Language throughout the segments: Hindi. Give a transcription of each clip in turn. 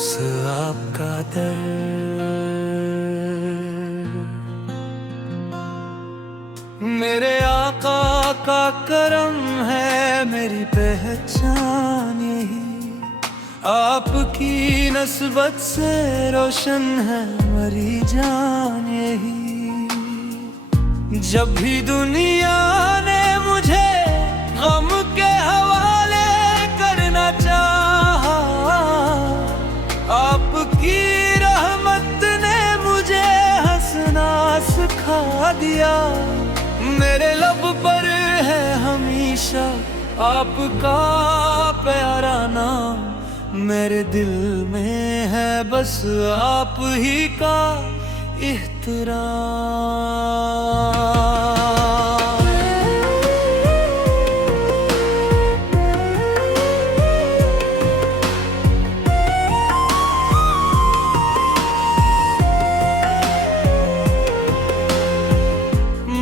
बस आपका दर। मेरे आका का करम है मेरी पहचान यही, आपकी नस्बत से रोशन है मरी जान यही। जब भी दुनिया ने मुझे गम के हवाले करना चाहा, आपकी रहमत ने मुझे हंसना सिखा दिया। मेरे लब पर है हमेशा आपका प्यारा नाम, मेरे दिल में है बस आप ही का एहतराम।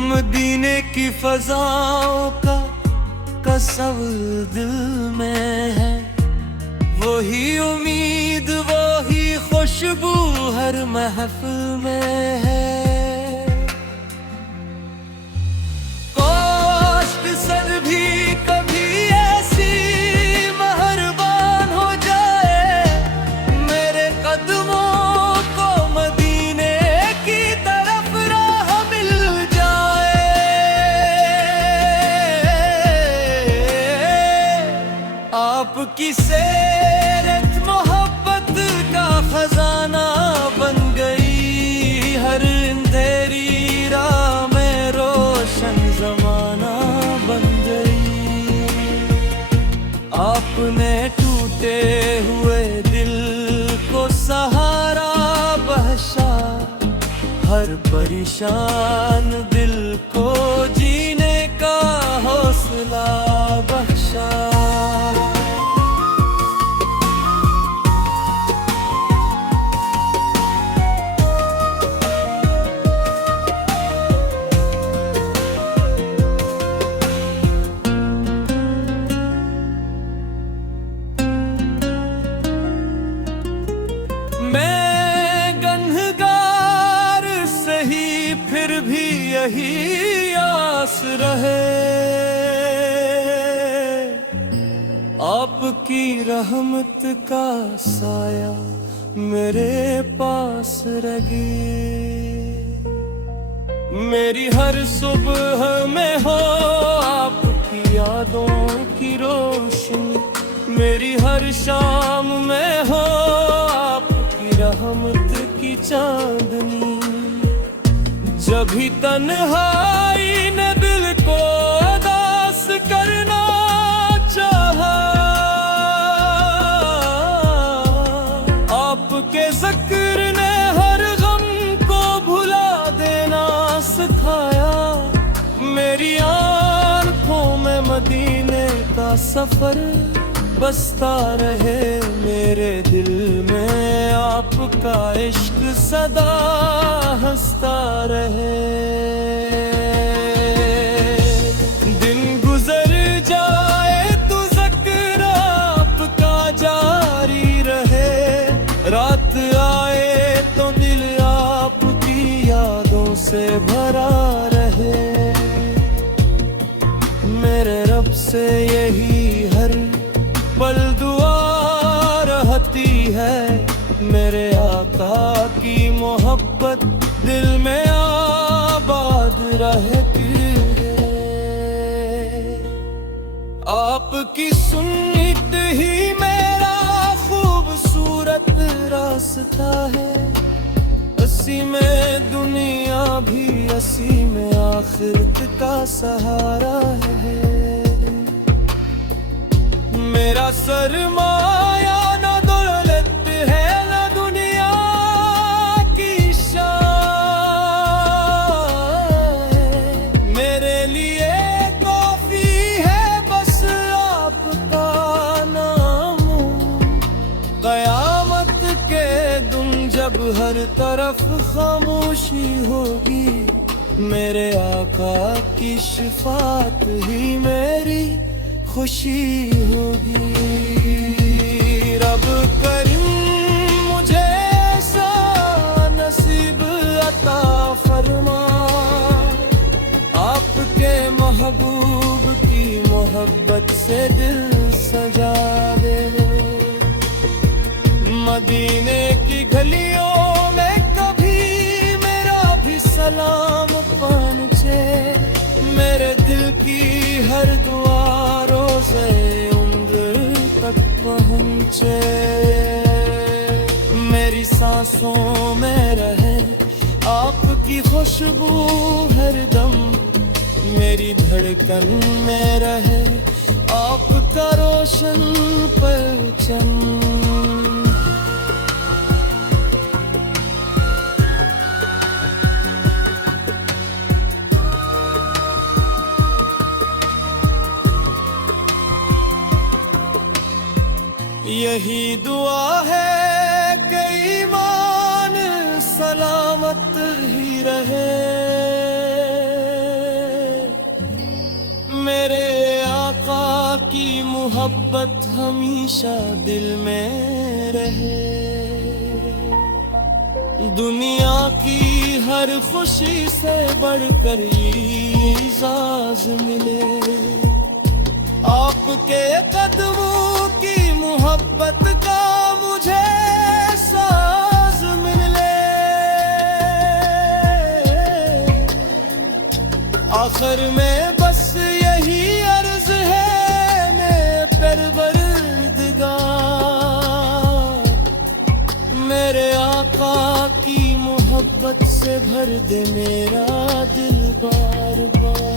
मदीने की फज़ाओं का कसव्वुर दिल में है, वही उम्मीद वही खुशबू हर महफिल में है। काश सर भी कभी ऐसी मेहरबान हो जाए, मेरे कदमों को मदीने की तरफ राह मिल जाए। आपकी सेरत मोहब्बत का खजाना बन गई, हर अंधेरी राह में रोशन जमाना बन गई। आपने टूटे हुए दिल को सहारा बख्शा, हर परेशान दिल को जीने का हौसला बख्शा। मैं गन्हगार सही फिर भी यही आस रहे, आपकी रहमत का साया मेरे पास रहे। मेरी हर सुबह में हो आपकी यादों की रोशनी, मेरी हर शाम में हो रहमत की चांदनी। जब भी तन्हाई ने दिल को उदास करना चाहा, आपके ज़िक्र ने हर गम को भुला देना सिखाया। मेरी आँखों में मदीने का सफर बसता रहे, मेरे दिल में आपका इश्क सदा हंसता रहे। दिन गुजर जाए तो ज़िक्र आपका जारी रहे, रात आए तो दिल आपकी यादों से भरा रहे। मेरे रब से यही हर पल दुआ रहती है, मेरे आका की मोहब्बत दिल में आबाद रहती है। आपकी सुन्नत ही मेरा खूबसूरत रास्ता है, उसी में दुनिया भी उसी में आखिरत का सहारा है। मेरा सरमाया न दौलत है न दुनिया की शान, मेरे लिए काफी है बस आपका नाम। कयामत के दिन जब हर तरफ खामोशी होगी, मेरे आका की शिफात ही मेरी खुशी होगी। रब करीम मोहब्बत से दिल सजा दे। मदीने की गलियों में कभी मेरा भी सलाम पहुंचे, मेरे दिल की हर दुआरों से उम्र तक पहुंचे। मेरी सांसों में रहे आपकी खुशबू हरदम, मेरी धड़कन में रहे आपका रोशन परचम। यही दुआ है कि ईमान सलामत ही रहे, मेरे आका की मोहब्बत हमेशा दिल में रहे। दुनिया की हर खुशी से बढ़कर इज़ाज़ मिले, आपके कदमों की मोहब्बत का मुझे साज मिले। आखिर में बस यही अर्ज है मैं परवरदिगार, मेरे आका की मोहब्बत से भर दे मेरा दिल बार बार।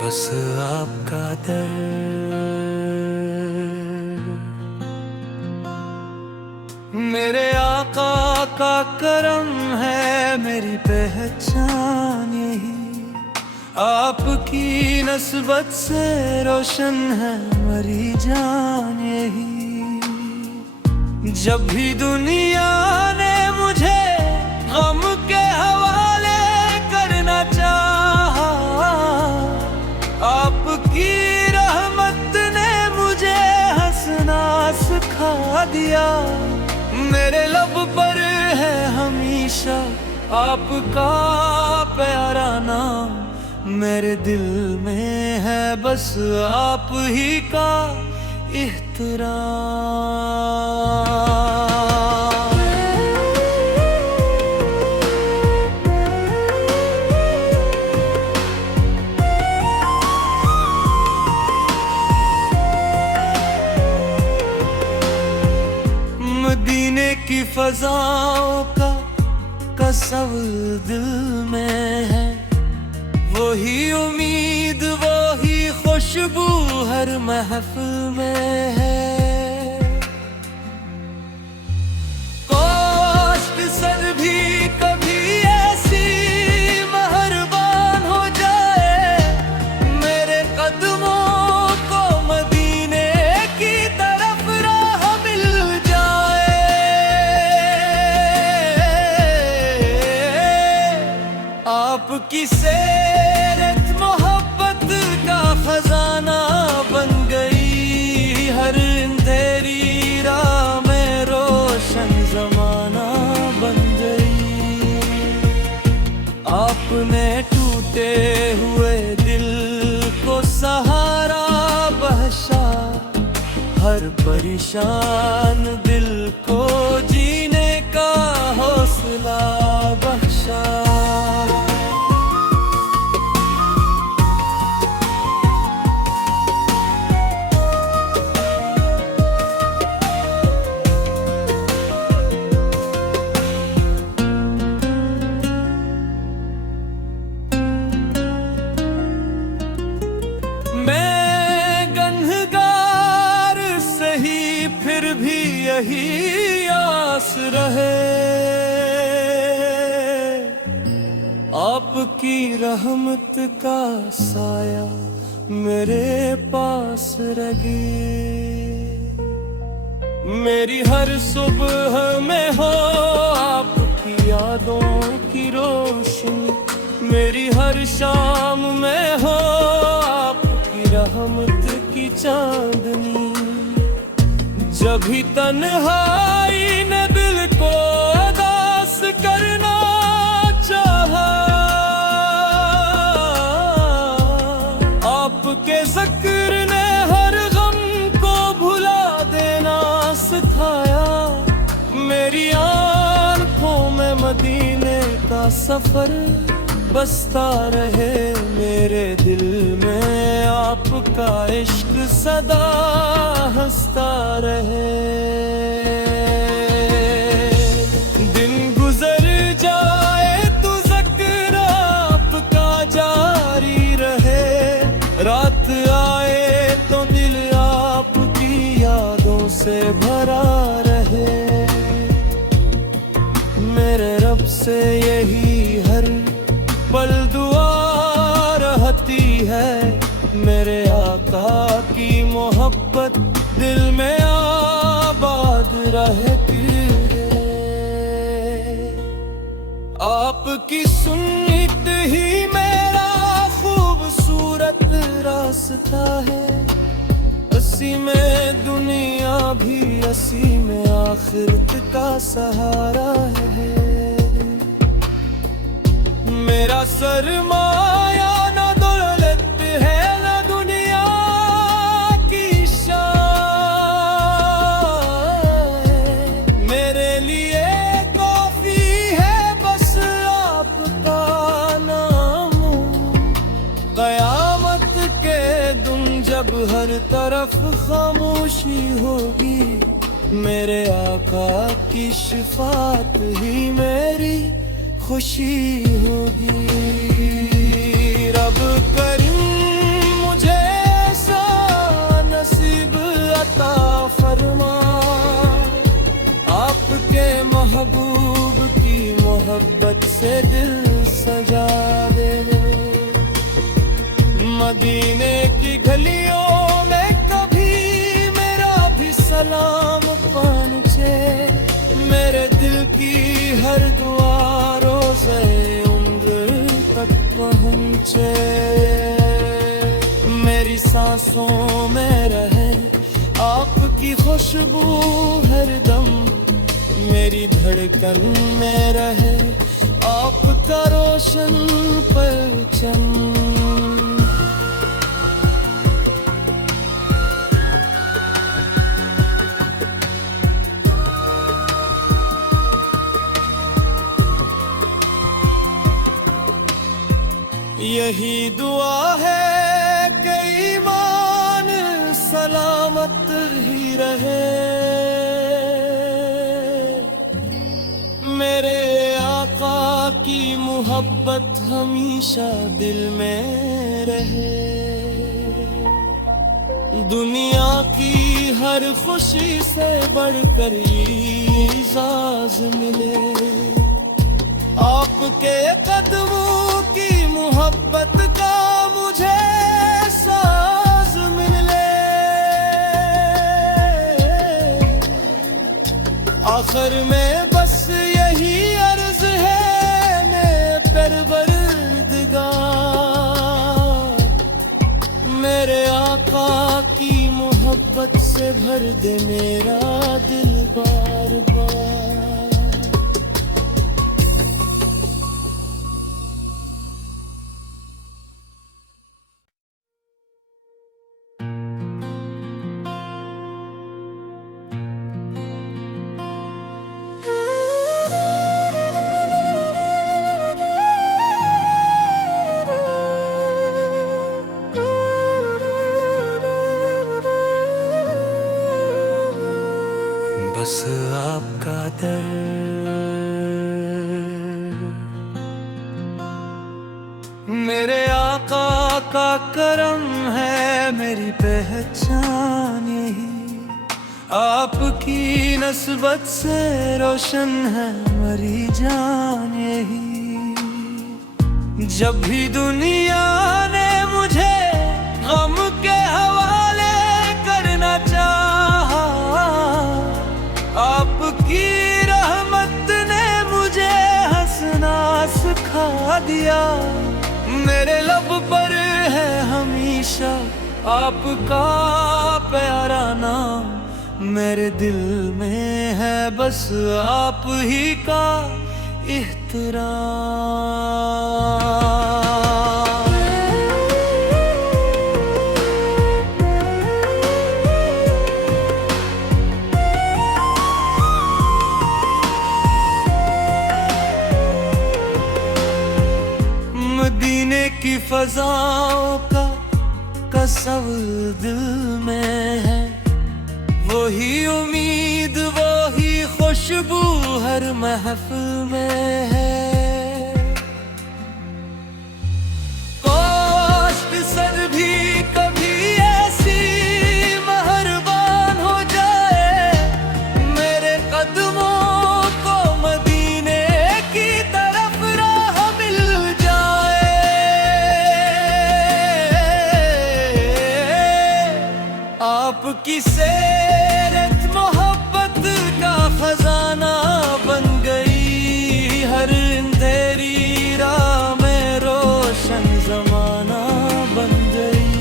बस आपका दर, मेरे आका का करम है मेरी पहचान यही, आपकी नस्बत से रोशन है मरी जान यही। जब भी दुनिया ने मुझे गम के हवाले करना चाहा, आपकी रहमत ने मुझे हंसना सिखा दिया। मेरे लब पर है हमेशा आपका प्यारा नाम, मेरे दिल में है बस आप ही का एहतराम। मदीने की फजाओं का तस्वीर दिल में है, वही उम्मीद वही खुशबू हर महफिल में है। काश सर भी कभी ऐसी मेहरबान हो जाए, मेरे कदमों को मदीने की तरफ राह मिल जाए। आपकी सेरत मोहब्बत का खजाना बन गई, हर अंधेरी राह में रोशन जमाना बन गई। आपने टूटे हुए दिल को सहारा बख्शा, हर परेशान दिल को जीने का हौसला बख्शा। यही आस रहे, आपकी रहमत का साया मेरे पास रहे। मेरी हर सुबह में हो आपकी यादों की रोशनी, मेरी हर शाम में हो आपकी रहमत की चांदनी। जब भी तन्हाई ने दिल को उदास करना चाहा, आपके ज़िक्र ने हर गम को भुला देना सिखाया। मेरी आँखों में मदीने का सफर बसता रहे, मेरे दिल में आपका इश्क सदा हंसता रहे। दिन गुजर जाए तो ज़िक्र आपका जारी रहे, रात आए तो दिल आपकी यादों से भरा रहे। मेरे रब से यही हर पल दुआ रहती है, मेरे आका की मोहब्बत दिल में आबाद रहती है। आपकी सुन्नत ही मेरा खूबसूरत रास्ता है, उसी में दुनिया भी उसी में आखिरत का सहारा है। मेरा सरमाया न दौलत है न दुनिया की शान, मेरे लिए काफी है बस आपका नाम। कयामत के दिन जब हर तरफ खामोशी होगी, मेरे आका की शिफात ही मेरी खुशी होगी। रब करीम मुझे ऐसा नसीब अता फरमा, आपके महबूब की मोहब्बत से दिल सजा दे। मदीने की गलियों में कभी मेरा भी सलाम पहुंचे, मेरे दिल की हर दुआ रोज़े उम्र तक पहुँचे। मेरी सांसों में रहे आपकी खुशबू हरदम, मेरी धड़कन में रहे आपका रोशन परचम। यही दुआ है कि ईमान सलामत ही रहे, मेरे आका की मोहब्बत हमेशा दिल में रहे। दुनिया की हर खुशी से बढ़कर इज़ाज़ मिले, आपके कदमों की मोहब्बत का मुझे साज मिले। आखिर में बस यही अर्ज है मैं परवरदिगार, मेरे आका की मोहब्बत से भर दे मेरा दिल बार बार। बस आपका दर मेरे आका का करम है, मेरी पहचान यही आपकी नस्बत से रोशन है मरी जान यही। जब भी दुनिया ने मुझे गम दिया। मेरे लब पर है हमेशा आपका प्यारा नाम, मेरे दिल में है बस आप ही का एहतराम। मदीने की फजाओं का तस्वीर दिल में है, वही उम्मीद वही खुशबू हर महफिल में है। कष्ट सर भी कभी ऐसी मेहरबान हो जाए, मेरे कदमों को मदीने की तरफ राह मिल जाए। आपकी सेरत मोहब्बत का खजाना बन गई, हर अंधेरी राह में रोशन जमाना बन गई।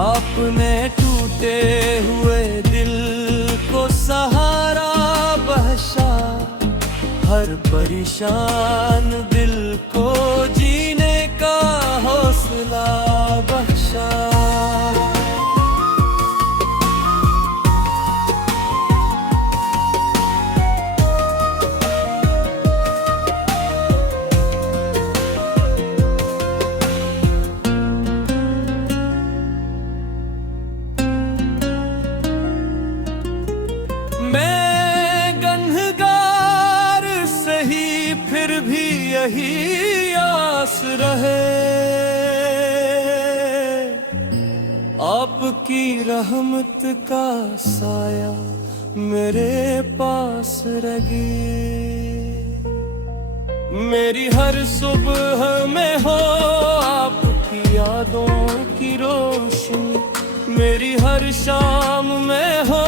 आपने टूटे हुए दिल को सहारा बख्शा, हर परेशान दिल को जीने का हौसला बख्शा। मैं गन्हगार सही फिर भी यही आस रहे, आपकी रहमत का साया मेरे पास रहे। मेरी हर सुबह में हो आपकी यादों की रोशनी, मेरी हर शाम में हो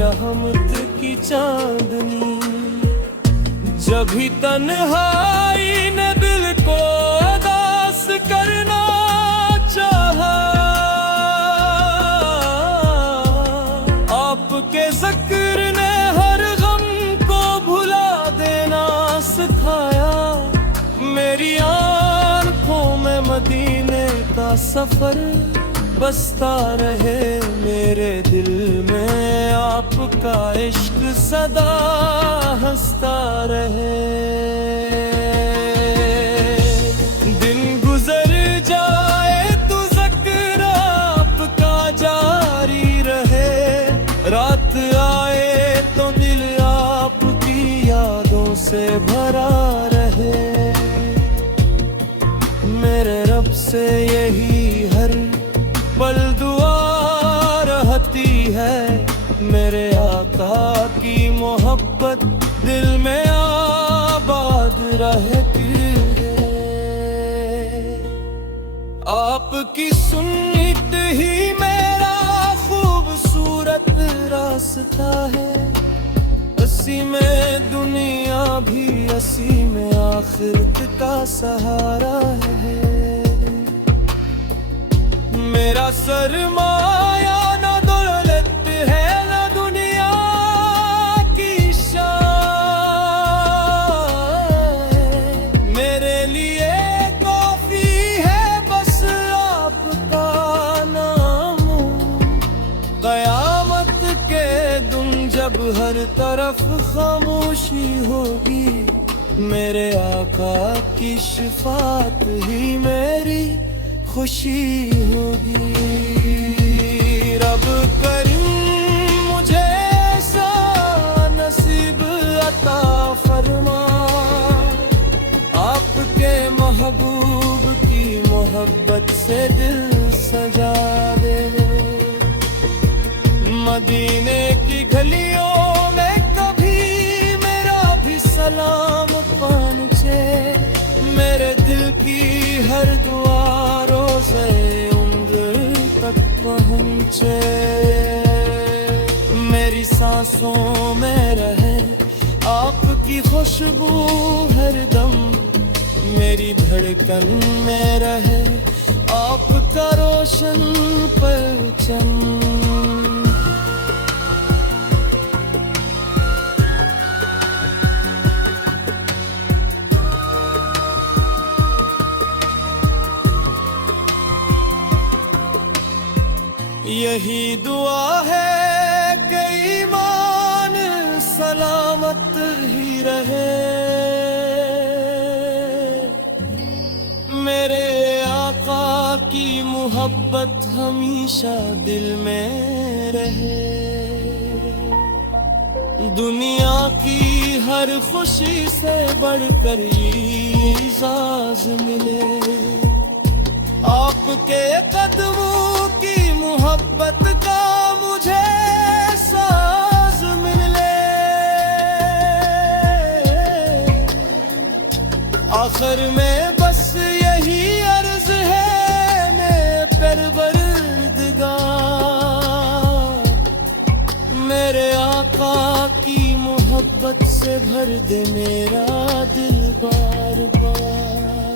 रहमत की चांदनी। जब भी तन्हाई ने दिल को उदास करना चाहा, आपके ज़िक्र ने हर गम को भुला देना सिखाया। मेरी आँखों में मदीने का सफर बसता रहे, मेरे दिल में आपका इश्क सदा हंसता रहे। दिन गुजर जाए तो ज़िक्र आपका जारी रहे, रात आए तो दिल आपकी यादों से भरा रहे। मेरे रब से यही हर पल दुआ रहती है, मेरे आका की मोहब्बत दिल में आबाद रहती है। आपकी सुन्नत ही मेरा खूबसूरत रास्ता है, उसी में दुनिया भी उसी में आखिरत का सहारा है। मेरा सरमाया न दौलत है न दुनिया की शान, मेरे लिए काफी है बस आपका नाम। कयामत के दिन जब हर तरफ खामोशी होगी, मेरे आका की शफाअत ही मेरी खुशी होगी। रब करीम मुझे ऐसा नसीब अता फरमा, आपके महबूब की मोहब्बत से दिल सजा दे। मदीने की गलियों में कभी मेरा भी सलाम पहुँचे, मेरे दिल की हर दुआ रोज़े उम्र तक पहुँचे। मेरी सांसों में रहे आप आपकी खुशबू हरदम मेरी धड़कन में रहे, आपका रोशन परचम। यही दुआ है कि ईमान सलामत ही रहे, मेरे आका की मोहब्बत हमेशा दिल में रहे। दुनिया की हर खुशी से बढ़कर ये एजाज मिले, आपके कदमों की मोहब्बत का मुझे साज मिले। आखिर में बस यही अर्ज है मैं परवरदिगार, मेरे आका की मोहब्बत से भर दे मेरा दिल बार बार।